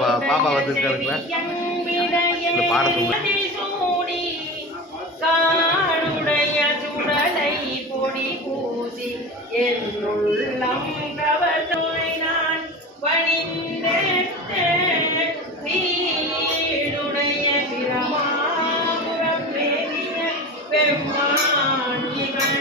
பாப்பா வந்துருக்காருங்களா இந்த பாடத்துக்கு காடுடைய சுடலை பொடி பூசி என்னுள்ளம் கவர்ந்தோய் நான் வீடுடைய பிரமாபுரம் பெரிய பெம்மான்